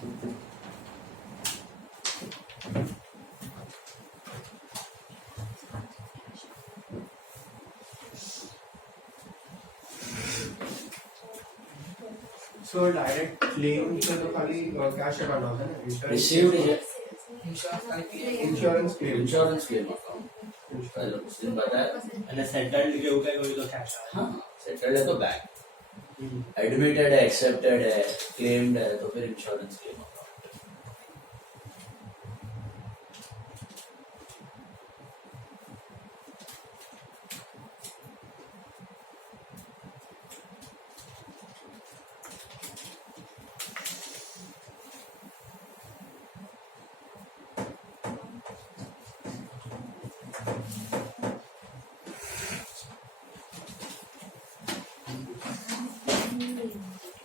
So direct claim से तो खाली कैश करना होता है ना, रिसीव्ड इंश्योरेंस क्लेम उसने बताया અને સેટલડ જેવું કઈ હોય તો cash આવે. हाँ सेटल्ड है तो बैंक, एडमिटेड है, एक्सेप्टेड है, क्लेम्ड है तो फिर इंश्योरेंस क्लेम होगा.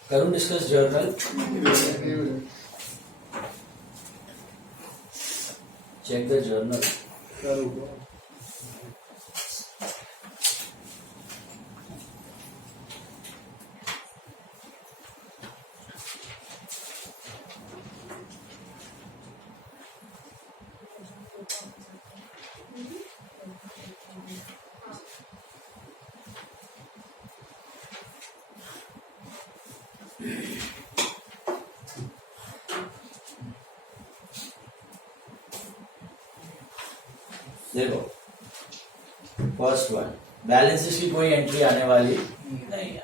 करूँ discuss journal, check the journal. देखो फर्स्ट वन, बैलेंसेस की कोई एंट्री आने वाली नहीं है.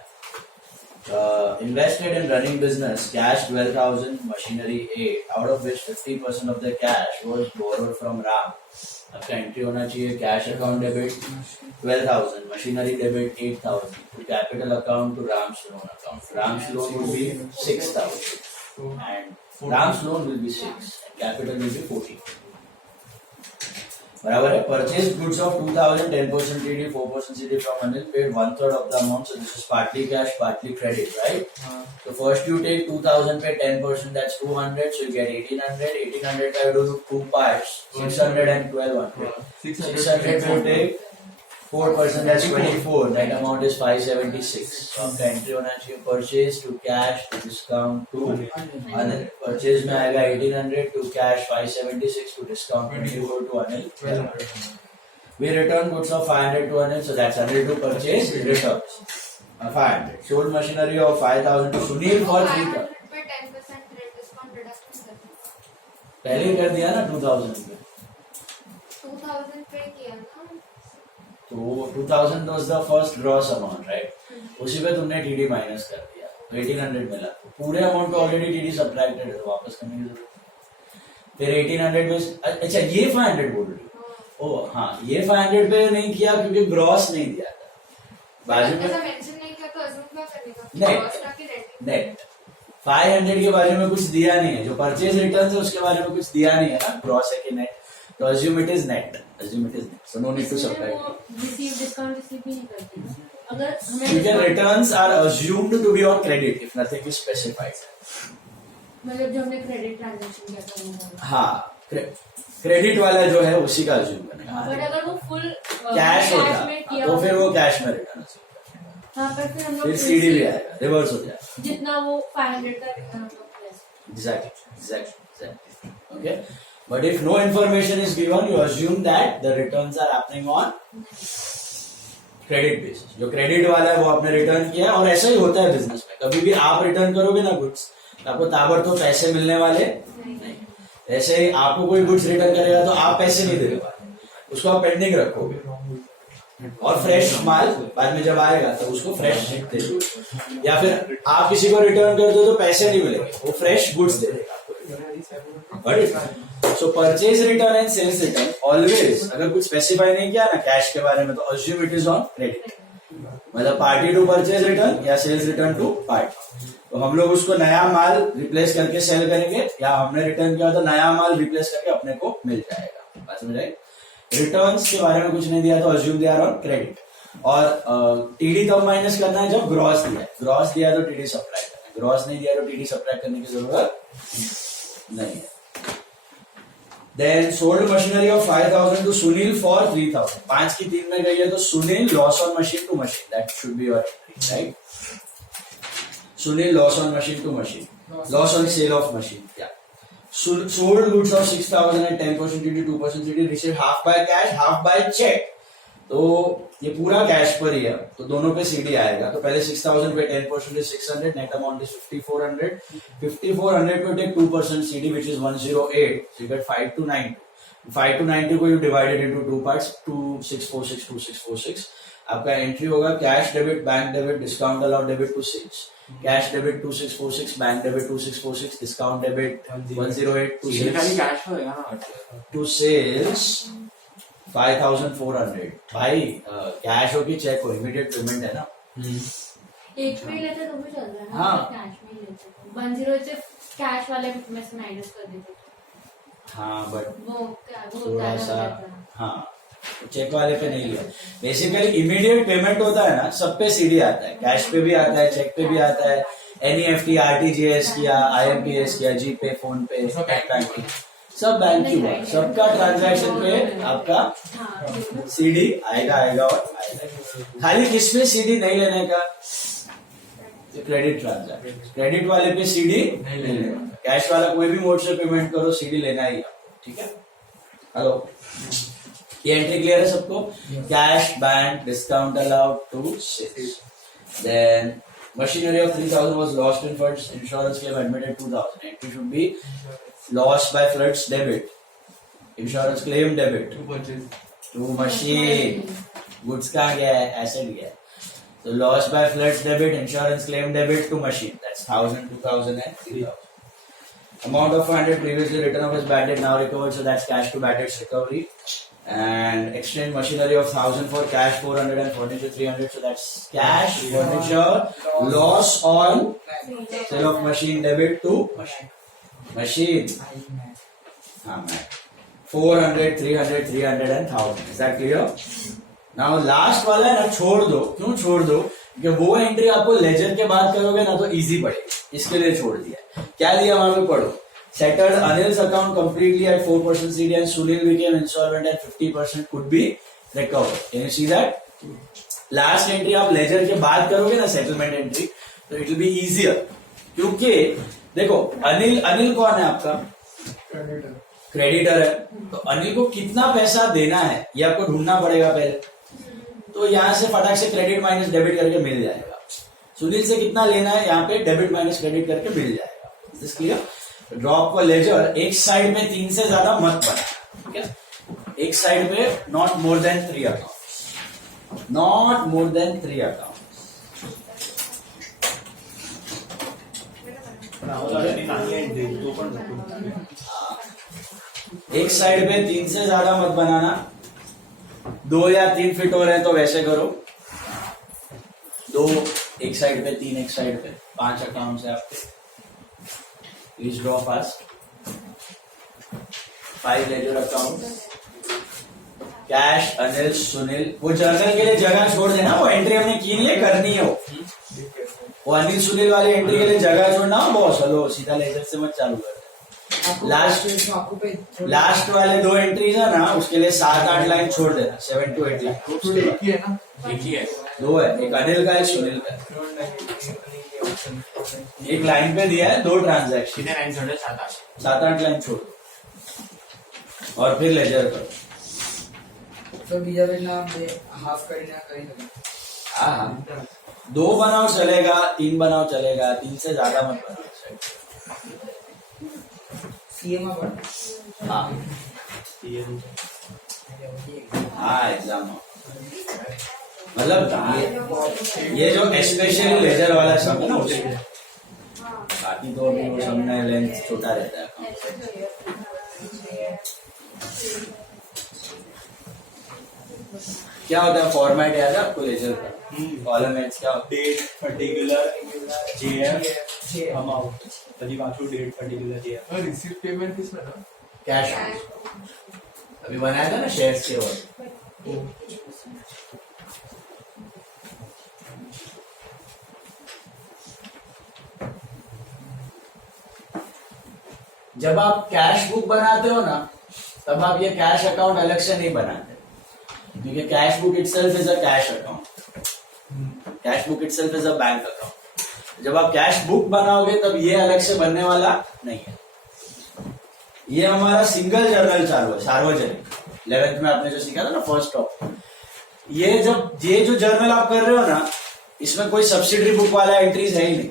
Invested in running business, cash 12,000, machinery 8, out of which 50% of the cash was borrowed from Ram. आपका एंट्री होना चाहिए cash account debit 12,000, machinery debit 8,000, to capital account to Ram's loan account. Ram's loan will be 6,000 and Ram's loan will be 6 and capital will be 14. बराबर है. Purchase goods of 2,000, 10% TD, 4% CD from Anil, paid 1/3 of the amount, so this is partly cash, partly credit, right? So first you take 2,000, pay 10%, that's 200, so you get 1,800. 1,800 I do 2 parts, 600 and 1200. 600 will take 4%, that's 24. That amount is 576. So आपका entry होना चाहिए purchase to cash to discount to Anil. Purchase में आएगा 1,800 to cash 576 to discount 24 to Anil. We return goods of 500 to Anil, so that's Anil to purchase returns 500. Sold machinery of 5,000 to Sunil for 3,000. पे 10% discount deduction करना. पहले ही कर दिया ना 2,000 पे. 2000 पे किया ना. तो 2,000 was the first gross amount, right? उसी पे तुमने TD माइनस कर दिया तो 1,800 मिला. पूरे अमाउंट पे ऑलरेडी TD सब्ट्रैक्टेड है तो वापस करने की जरूरत है. फिर 1,800 में अच्छा ये 500 बोल रही हो. ओ हाँ, ये 500 पे नहीं किया क्योंकि ग्रॉस नहीं दिया था. बाजू में ऐसा मेंशन नहीं किया तो अजूम क्या करने का. नेट नेट 500 के बारे में कुछ दिया नहीं है. जो परचेज रिटर्न है उसके बारे में कुछ दिया नहीं है ना, ग्रॉस है कि नेट. तो assume it is net, so no need to subtract. Receive discount receive भी नहीं करते ना. अगर हमें You can returns are assumed to be on credit if nothing is specified. मतलब जो हमने क्रेडिट ट्रांजैक्शन किया था वो. हाँ, क्रेडिट वाला जो है उसी का assume करना. बट अगर वो फुल कैश होता में किया तो फिर वो कैश में रिटर्न. हाँ पर फिर हम लोग फिर सीडी भी आएगा, रिवर्स हो जाएगा. जितना वो 500 का रिटर्न होगा. Exactly. Okay. But if no information is given, you assume that the returns are happening on credit basis. जो क्रेडिट वाला है वो आपने रिटर्न किया है. और ऐसा ही होता है बिजनेस में. कभी भी आप रिटर्न करोगे ना गुड्स तो आपको ताबड़तोड़ पैसे मिलने वाले नहीं. ऐसे ही आपको कोई गुड्स रिटर्न करेगा तो आप पैसे नहीं देने वाले, उसको आप पेंडिंग रखोगे. और फ्रेश माल बाद में जब आएगा तो उसको फ्रेश दे दो. या फिर आप किसी को रिटर्न कर दो तो पैसे नहीं मिलेंगे, वो फ्रेश गुड्स दे देगा. So purchase return and sales return always अगर कुछ स्पेसिफाई नहीं किया ना कैश के बारे में तो assume it is on credit. मतलब पार्टी टू परचेज रिटर्न या सेल्स रिटर्न टू पार्टी. तो हम लोग उसको नया माल रिप्लेस करके सेल करेंगे या हमने रिटर्न किया तो नया माल रिप्लेस करके अपने को मिल जाएगा. बात समझ आई. रिटर्न्स के बारे में कुछ नहीं दिया तो assume they are on credit. और टीडी कब माइनस करना है जब ग्रॉस दिया है. ग्रॉस दिया तो टीडी सब्ट्रैक्ट करना है, ग्रॉस नहीं दिया तो टीडी सब्ट्रैक्ट करने की जरूरत नहीं है. Then sold machinery of 5,000 to Sunil for 3,000. 5 की 3 में गई है तो Sunil loss on machine to machine. That should be your entry, right? Sunil loss on machine to machine. Loss on sale of machine. Yeah. sold goods of 6,000 at 10% duty, 2% duty, received half by cash, half by check. तो ये पूरा cash पर ही है, तो दोनों पे CD आएगा. तो पहले 6,000 पे 10% is 600, net amount is 5,400. 5,400 को take 2% CD, which is 108. So you get 5 to 9. 5 to 90 को you divide it into two parts, 2646, 2646. आपका एंट्री होगा cash debit, bank debit, discount allowed debit to sales. Cash debit 2646, bank debit 2646, discount debit 108 to sales. Cash होएगा ना to sales 5,400. भाई cash हो कि check हो, immediate payment है ना. एक में ही लेते तो भी चल रहा है ना. हाँ. कैश में ही लेते 108 से कैश वाले में से माइनस कर देते. हाँ बट वो थोड़ा ज्यादा सा, हो जाता है. हाँ चेक वाले पे नहीं लिया. बेसिकली इमीडिएट पेमेंट होता है ना, सब पे सीडी आता है. कैश पे भी आता है, चेक पे भी आता है. एनईएफटी, आरटीजीएस किया, आईएमपीएस किया, जीपे, फोन पे, बैंकिंग, सब बैंक की हुआ. सबका ट्रांजैक्शन पे आपका हाँ. सीडी आएगा और आएगा. खाली किसमें सीडी नहीं लेने का, क्रेडिट ट्रांजैक्शन. क्रेडिट वाले पे सीडी नहीं लेने का. कैश वाला कोई भी मोड से पेमेंट करो, सीडी लेना ही है. ठीक है. हेलो, ये एंट्री क्लियर है सबको. Cash, bank, discount allowed to sales. Then machinery of 3,000 was lost in floods. Insurance claim admitted 2,000. Entry should be loss by floods debit. Insurance claim debit. To machine. Goods कहाँ गया है? Asset गया है. So loss by floods debit, insurance claim debit to machine. That's 1,000, 2,000 and 3,000. Amount of 500 previously written off as bad debt now recovered, so that's cash to bad debts recovery. And exchange machinery of 1,000 for cash 400 and furniture 300, so that's cash, furniture, loss on sale of machine debit to machine. हाँ man. 400, 300, 300 and 1,000. Is that clear? Now last वाला है ना, छोड़ दो. क्यों छोड़ दो? क्योंकि वो एंट्री आपको लेजर के बाद करोगे ना तो इजी पड़ेगी, इसके लिए छोड़ दिया. क्या दिया वहां पे पढ़ो. Settled Anil's account completely at 4% CD and Sunil became insolvent at 50% could be recovered. Can you see that? Last entry आप लेजर के बाद करोगे ना सेटलमेंट एंट्री, तो इट विल बी इजियर. क्योंकि देखो अनिल कौन है आपका? क्रेडिटर है. तो अनिल को कितना पैसा देना है ये आपको ढूंढना पड़ेगा पहले. तो यहाँ से फटाक से क्रेडिट माइनस डेबिट करके मिल जाएगा. सुनील से कितना लेना है, यहाँ पे डेबिट माइनस क्रेडिट करके मिल जाएगा. This clear? ड्रॉप का लेजर एक साइड में 3 से ज्यादा मत बना. ठीक है. एक साइड पे not more than 3 account. Not more than 3 account. एक साइड पे 3 से ज्यादा मत बनाना. 2 या 3 फिट हो रहे हैं तो वैसे करो. 2 एक साइड पे, 3 एक साइड पे, 5 अकाउंट है आपके. Please draw fast. 5 ledger accounts. Cash, Anil, Sunil. वो जर्नल के लिए जगह छोड़ देना. वो एंट्री हमने की नहीं है, करनी है वो अनिल सुनील वाली एंट्री के लिए जगह छोड़ना. बॉस हेलो, सीधा लेजर से मत चालू कर. लास्ट वाले 2 एंट्रीज है ना, उसके लिए 7-8 लाइन छोड़ देना. 7 to 8 लाइन. एक ही है ना. एक ही है. 2 है, एक अनिल का, एक सुनील का. एक लाइन पे दिया है 2 ट्रांजैक्शन. कितने लाइन छोड़े? 7-8 लाइन छोड़ और फिर लेजर करो. तो बीजा नाम हाफ करी ना. हाँ 2 बनाओ चलेगा, 3 बनाओ चलेगा, 3 से ज्यादा मत बनाओ. सीएम हाँ हाँ एग्जाम मतलब ये जो स्पेशली लेजर वाला सब है ना उसे. बाकी तो अभी वो सब में लेंथ छोटा रहता है. क्या होता है फॉर्मेट याद है आपको लेजर का? कॉलम एच क्या होता है? Date particular JF amount. तभी voucher date particular JF. Receive payment किसमें ना? कैश. अभी बनाया था ना शेयर्स के और. जब आप कैश बुक बनाते हो ना, तब आप ये कैश अकाउंट अलग से नहीं बनाते, क्योंकि cash book itself is a cash account. Cash book itself is a bank account. जब आप कैश बुक बनाओगे तब ये अलग से बनने वाला नहीं है. ये हमारा सिंगल जर्नल चालू है, सार्वजनिक। 11th में आपने जो सीखा था ना फर्स्ट टॉप, ये जो जर्नल आप कर रहे हो ना, इसमें कोई सब्सिडरी बुक वाला एंट्रीज है ही नहीं।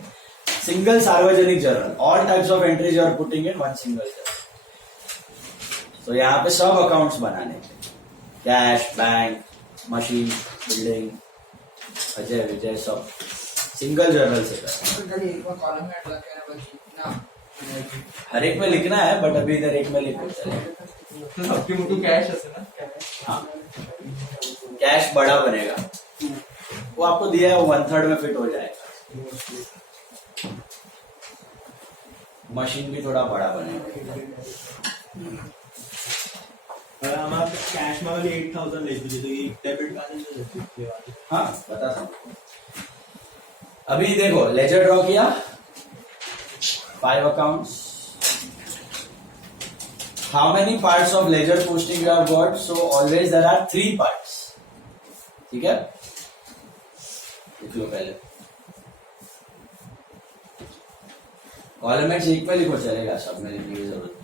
सिंगल सार्वजनिक journal, all types of entries are putting in one single journal. तो यहाँ पे सब अकाउंट्स बनाने, cash, bank, machine, building, Ajay Vijay, सब सिंगल जर्नल से करना। तो खाली एक कॉलम में अटला के बस ना हर एक में लिखना है, बट अभी इधर एक में लिखो चलेगा। तो सबकी मोटू कॅश असेल ना. हाँ, कैश बड़ा बनेगा, वो आपको दिया है, वो 1/3 में फिट हो जाएगा। मशीन भी थोड़ा बड़ा बनेगा। और हमारा कैश में वाली 8,000 ले दीजिए, तो ये डेबिट बैलेंस हो जाती है। हाँ, बता सकता। अभी देखो, लेजर ड्रॉ किया, 5 accounts. How many parts of ledger posting you have got? So always there are 3 parts. ठीक है, लिख लो पहले। कॉलम में एक पे लिखो चलेगा, सब में लिखने की जरूरत नहीं।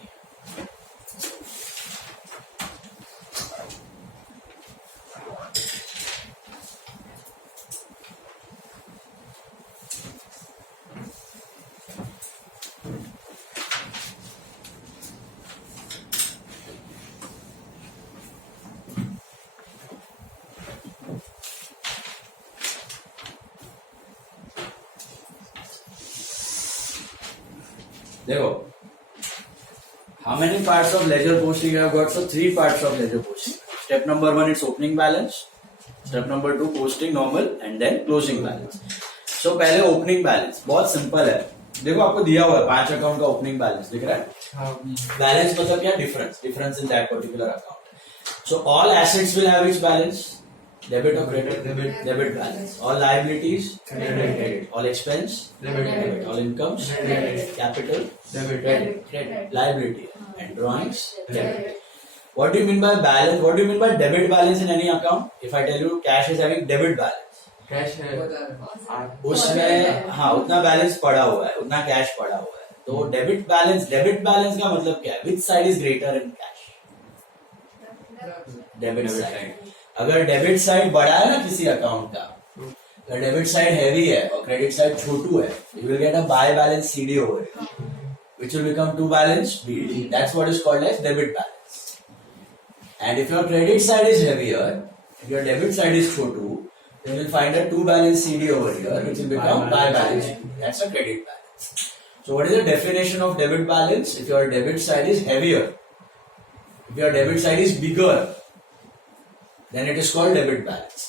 देखो, how many parts of ledger posting you have got? So 3 parts of ledger posting. Step number 1 is opening balance. Step number 2 posting normal and then closing balance. So पहले opening balance बहुत सिंपल है। देखो आपको दिया हुआ है 5 account का opening balance दिख रहा है। बैलेंस मतलब क्या? Difference in that particular account. So all assets will have which balance? Debit or credit? Debit balance. All liabilities? Credit. All expense? Debit. All incomes? Capital? Credit. Liability. And drawings? Debit. What do you mean by balance? What do you mean by debit balance in any account? If I tell you cash is having debit balance, cash है. उसमें हाँ उतना balance पड़ा हुआ है, उतना cash पड़ा हुआ है। तो डेबिट बैलेंस का मतलब क्या है? Which side is greater in cash? Debit side. अगर डेबिट साइड बड़ा है ना किसी अकाउंट का, अगर डेबिट साइड हैवी है और क्रेडिट साइड छोटू है, you will get a by balance CD over it, which will become two balance BD. That's what is called as debit balance. And if your credit side is heavier, if your debit side is Chhotu, then you'll find a two balance CD over here, which will become by balance. That's a credit balance. So what is the definition of debit balance? If your debit side is heavier, if your debit side is bigger, then it is called debit balance.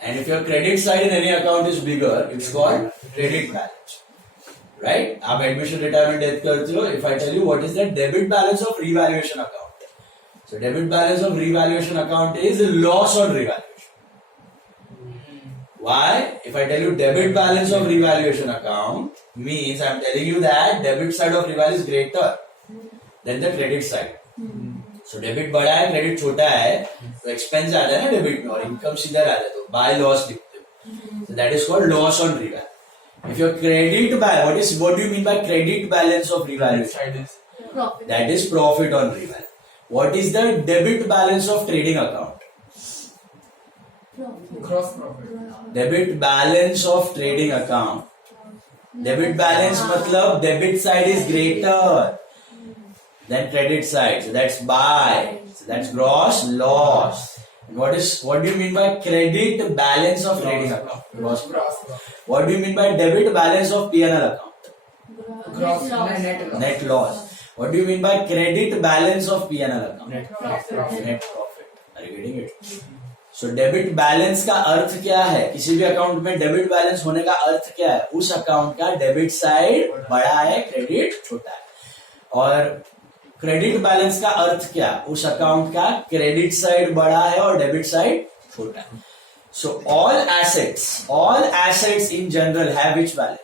And if your credit side in any account is bigger, it's called credit balance. Right? आप admission retirement death करते हो. If I tell you what is the debit balance of revaluation account, so debit balance of revaluation account is loss on revaluation. Why? If I tell you debit balance of revaluation account means I am telling you that debit side of reval is greater than the credit side. So debit बड़ा है, credit छोटा है, तो expense आ जाए ना debit में और income सीधा आ जाए, तो buy loss लिखते हो. So that is called loss on reval. If your credit balance, what do you mean by credit balance of revaluation? Profit. That is profit on reval. What is the debit balance of trading account? Gross profit. Debit balance of trading account. Debit balance मतलब debit side is greater than credit side. So that's buy. So that's gross loss. And what do you mean by credit balance of trading account? Gross profit. What do you mean by debit balance of P&L account? Gross Net loss. Net loss. What do you mean by credit balance of P&L account? Net Profit. Net profit. Are you getting it? So debit balance का अर्थ क्या है? किसी भी account में debit balance होने का अर्थ क्या है? उस अकाउंट का डेबिट साइड बड़ा है, क्रेडिट छोटा है। और क्रेडिट बैलेंस का अर्थ क्या? उस अकाउंट का क्रेडिट साइड बड़ा है और डेबिट साइड छोटा है। So all assets in general have which balance?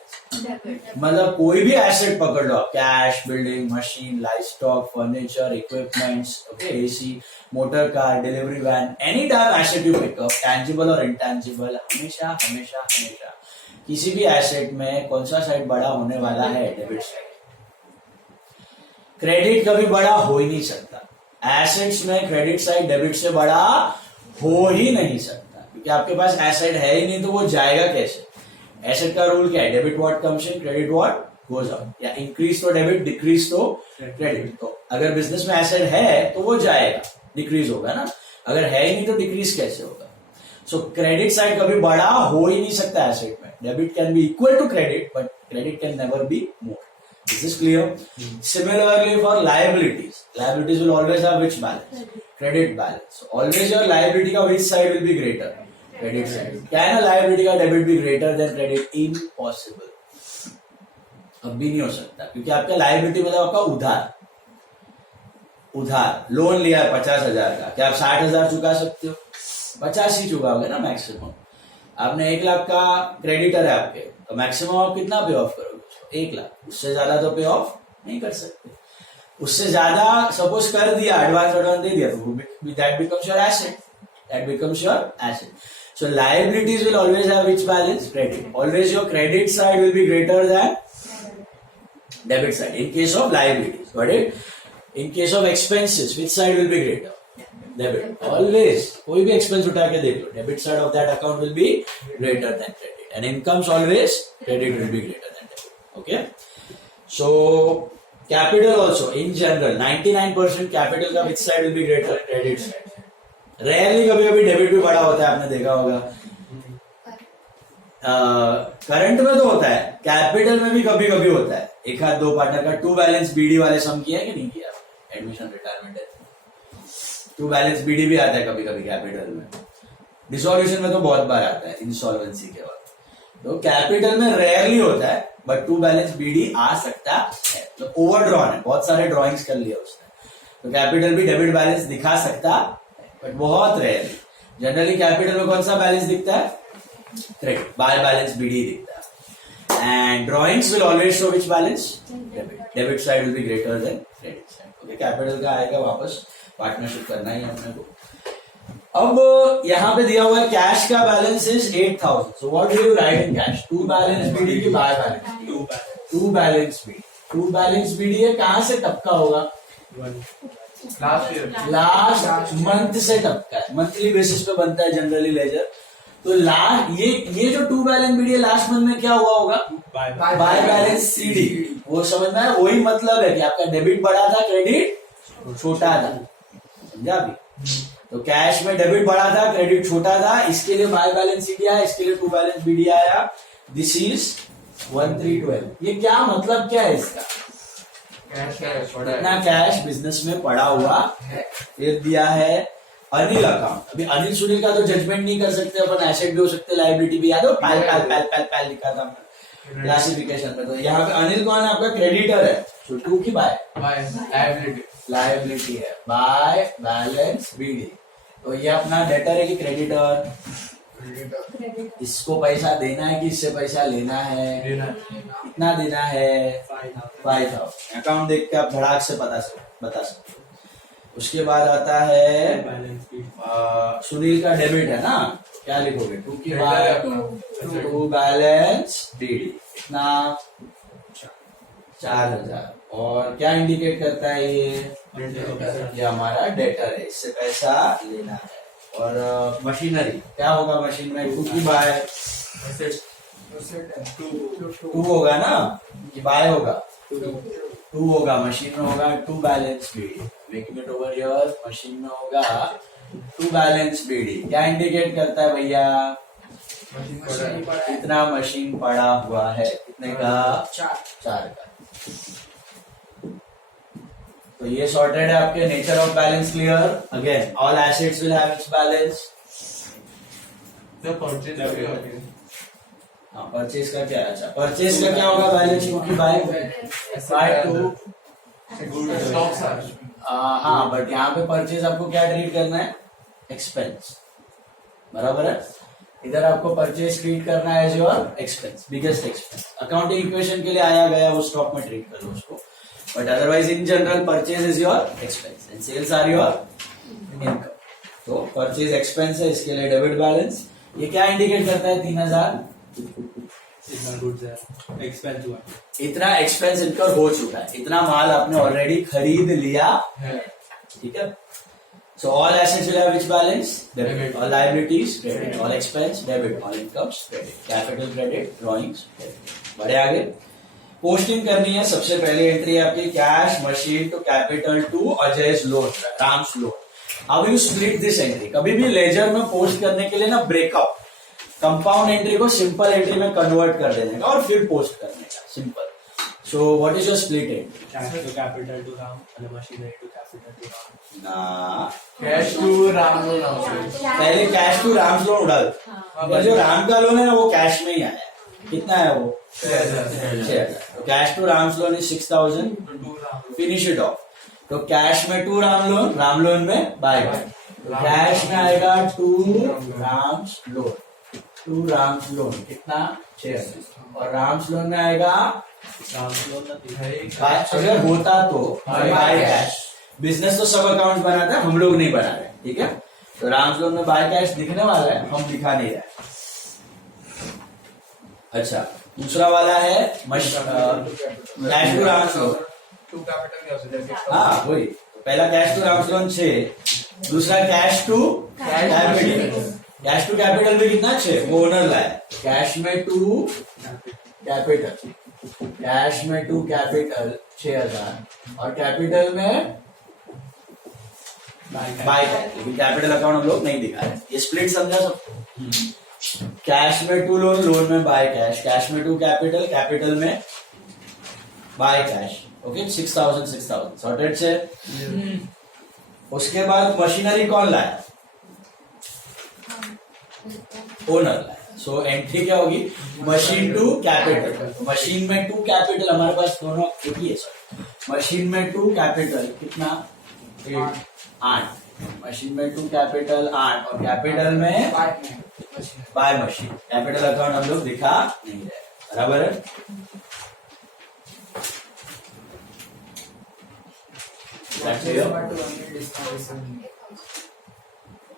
मतलब कोई भी एसेट पकड़ लो, cash, building, machine, livestock, furniture, equipments, okay, AC, motor car, delivery van, any type asset you pick up, tangible और इंटैंजिबल, हमेशा किसी भी एसेट में कौन सा साइड बड़ा होने वाला है? Debit side. क्रेडिट कभी बड़ा हो ही नहीं सकता। एसेट्स में क्रेडिट साइड डेबिट से बड़ा हो ही नहीं सकता, क्योंकि आपके पास एसेट है ही नहीं तो वो जाएगा कैसे। एसेट का रूल क्या है, debit what comes in, credit what goes out, या इंक्रीज तो डेबिट, डिक्रीज तो क्रेडिट। तो अगर बिजनेस में एसेट है तो वो जाएगा, डिक्रीज होगा ना, अगर है ही नहीं तो डिक्रीज कैसे होगा। सो क्रेडिट साइड कभी बड़ा हो ही नहीं सकता एसेट में। Debit can be equal to credit but credit can never be more. This is clear. Similarly for liabilities, liabilities will always have which balance? Credit balance. So always your liability ka which side will be greater? Credit side. Can a liability का debit be greater than credit? Impossible. कभी नहीं हो सकता, क्योंकि आपका liability मतलब आपका उधार लोन लिया है 50,000 का, क्या आप 60,000 चुका सकते हो? 50 ही चुकाओगे ना मैक्सिमम। आपने 1 लाख का क्रेडिटर है आपके, तो मैक्सिमम आप कितना पे ऑफ करोगे? 1 लाख। उससे ज्यादा तो पे ऑफ नहीं कर सकते। उससे ज्यादा सपोज कर दिया, एडवांस दे दिया, तो that becomes your asset, that becomes your asset. So liabilities will always have which balance? Credit. Always your credit side will be greater than debit side in case of liabilities. Got it? In case of expenses which side will be greater? Debit. Always कोई भी expense उठा के देख लो, debit side of that account will be greater than credit, and incomes always credit will be greater than debit. Okay, so capital also in general 99% capital का which side will be greater? Credit side. Rarely कभी कभी debit भी बड़ा होता है, आपने देखा होगा। करंट में तो होता है, कैपिटल में भी कभी कभी होता है। एक हाथ दो पार्टनर का 2 बैलेंस बीडी वाले सम किया है कि नहीं किया? एडमिशन रिटायरमेंट है, 2 बैलेंस बीडी भी आता है कभी कभी कैपिटल में। डिसॉल्यूशन में तो बहुत बार आता है, इंसॉल्वेंसी के बाद। तो कैपिटल में रेयरली होता है, बट 2 बैलेंस बीडी आ सकता है। तो ओवर ड्रॉन है, बहुत सारे ड्रॉइंग्स कर लिया उसने, तो कैपिटल भी डेबिट बैलेंस दिखा सकता है, बट बहुत रेयरली। जनरली कैपिटल में कौन सा बैलेंस दिखता है? क्रेडिट, बाय बैलेंस बीडी दिखता है। And drawings will always show which balance? Debit. Debit side will be greater than credit side. Okay, capital का आएगा वापस, पार्टनरशिप करना ही अपने को। अब यहाँ पे दिया हुआ है कैश का balance is 8,000। So what do you write in cash? 2 balance BD की by balance? 2 balance BD. 2 balance BD है, कहाँ से टपका होगा? लास्ट मंथ से टपका है, मंथली बेसिस पे बनता है जनरली लेजर। तो लास्ट ये जो 2 बैलेंस बीडी है, लास्ट मंथ में क्या हुआ होगा? By balance CD. वो समझना है, वही मतलब है कि आपका डेबिट बड़ा था, क्रेडिट छोटा था। समझा अभी? तो कैश में डेबिट बड़ा था, क्रेडिट छोटा था, इसके लिए बाय बैलेंस सीडी आया, इसके लिए 2 बैलेंस बीडी आया। This is 1312। ये क्या मतलब क्या है इसका? इतना कैश बिजनेस में पड़ा हुआ है। फिर दिया है अनिल अकाउंट। अभी अनिल सुनील का तो जजमेंट नहीं कर सकते अपन, एसेट भी हो सकते, लायबिलिटी भी। याद हो पैल लिखा था हमने क्लासिफिकेशन में। तो यहाँ पे अनिल कौन है? आपका क्रेडिटर है। तो 2 की बाय लायबिलिटी है, बाय बैलेंस बीडी। तो ये अपना डेटर है कि क्रेडिटर? इसको पैसा देना है कि इससे पैसा लेना है? कितना देना है? 5,000। अकाउंट देख के आप धड़ाक से बता सकते हो। उसके बाद आता है सुनील का डेबिट है ना, क्या लिखोगे? 2 की बाय 2 बैलेंस बीडी। कितना? 4,000। और क्या इंडिकेट करता है ये हमारा डेटर है, इससे पैसा लेना है। और मशीनरी क्या होगा? मशीन में 2 की बाय 2 होगा ना, कि बाय होगा? 2 होगा। मशीन में होगा 2 balance BD. Making it over here, machine में होगा 2 बैलेंस बीडी। क्या इंडिकेट करता है भैया? कितना मशीन पड़ा हुआ है? कितने का? 4 का। तो ये सॉर्टेड है आपके। Nature of balance clear? Again all assets will have it's balance. हाँ, परचेज का क्या? अच्छा, परचेज का क्या होगा बैलेंस? क्योंकि बाय 2 हाँ, बट यहाँ पे परचेज आपको क्या ट्रीट करना है? एक्सपेंस। बराबर है? इधर आपको परचेज ट्रीट करना है as your expense, biggest expense. Accounting equation के लिए आया गया वो स्टॉक में ट्रीट करो उसको, but otherwise in general purchase is your expense and sales are your income. तो परचेज एक्सपेंस है, इसके लिए डेबिट बैलेंस। ये क्या इंडिकेट करता है? 3,000 इतना गुड्स है, एक्सपेंस हुआ, इतना एक्सपेंस इनकर हो चुका है, इतना माल आपने ऑलरेडी खरीद लिया है, ठीक है। So all assets will have which balance? Debit. All liabilities credit. All expense debit. All incomes credit. Capital credit, drawings credit. बढ़े आगे। पोस्टिंग करनी है, सबसे पहले एंट्री आपकी cash machine to capital to Ajay's loan, Ram's loan. How you split this entry? कभी भी ledger में पोस्ट करने के लिए ना ब्रेकअप, कंपाउंड एंट्री को सिंपल एंट्री में कन्वर्ट कर देने का और फिर पोस्ट करने का, simple. So what is your split entry? Cash to capital to Ram and machinery to capital to Ram. ना, कैश टू राम लोन हाउस। पहले कैश टू राम्स लोन उड़ा दो। जो राम का लोन है ना वो कैश में ही आया है। कितना है वो? 6,000। Cash to Ram's loan is 6,000। Finish it off. तो कैश में टू राम लोन में बाय कैश में आएगा टू राम्स लोन कितना? 6,000। और राम्स लोन में आएगा अगर होता तो बाय कैश। बिजनेस तो सब अकाउंट बनाता है, हम लोग नहीं बना रहे, ठीक है। तो राम्स लोन में बाय कैश दिखने वाला है, हम दिखा नहीं रहे। अच्छा, दूसरा वाला है cash to Ram's loan. To capital क्या होता है? हाँ वही, पहला कैश टू राम्स लोन 6, दूसरा cash to capital. Cash to capital में कितना? 6, वो ओनर लाया। कैश में टू कैपिटल, कैश में टू कैपिटल 6,000 और कैपिटल में बाय कैपिटल अकाउंट हम लोग नहीं दिखा रहे। ये स्प्लिट समझा सबको? कैश में टू लोन में बाय कैश में टू कैपिटल में बाय कैश। ओके, 6,000 सॉर्टेड से। उसके बाद मशीनरी कौन लाया? ओनर लाया। सो एंट्री क्या होगी? Machine to capital. मशीन में टू कैपिटल हमारे पास दोनों एक ही है सर। मशीन में टू कैपिटल कितना? 8। मशीन में टू कैपिटल 8 और कैपिटल में बाय मशीन। कैपिटल अकाउंट हम लोग दिखा नहीं रहे, बराबर है।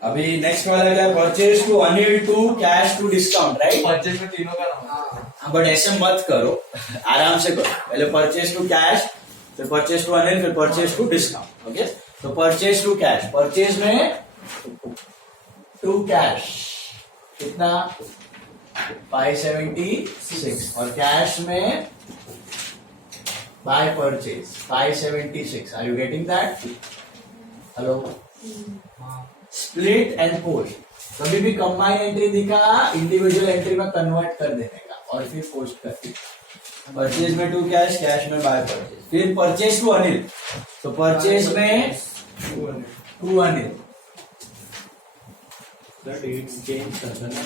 अभी नेक्स्ट वाला क्या? Purchase to Anil to cash to discount, right? Purchase में तीनों का नाम। बट ऐसे मत करो, आराम से करो। पहले परचेज टू कैश, फिर परचेज टू अनिल, फिर परचेज टू डिस्काउंट। ओके, तो परचेज टू कैश, परचेज में टू कैश कितना? 576 और कैश में by purchase 576। Are you getting that? Hello, split and post. कभी भी कंबाइन एंट्री दिखा, इंडिविजुअल एंट्री में कन्वर्ट कर देने का और फिर पोस्ट कर। परचेज में टू कैश, कैश में बाय परचेज। फिर परचेज टू अनिल, तो परचेज में टू अनिल। डेट चेंज कर देना।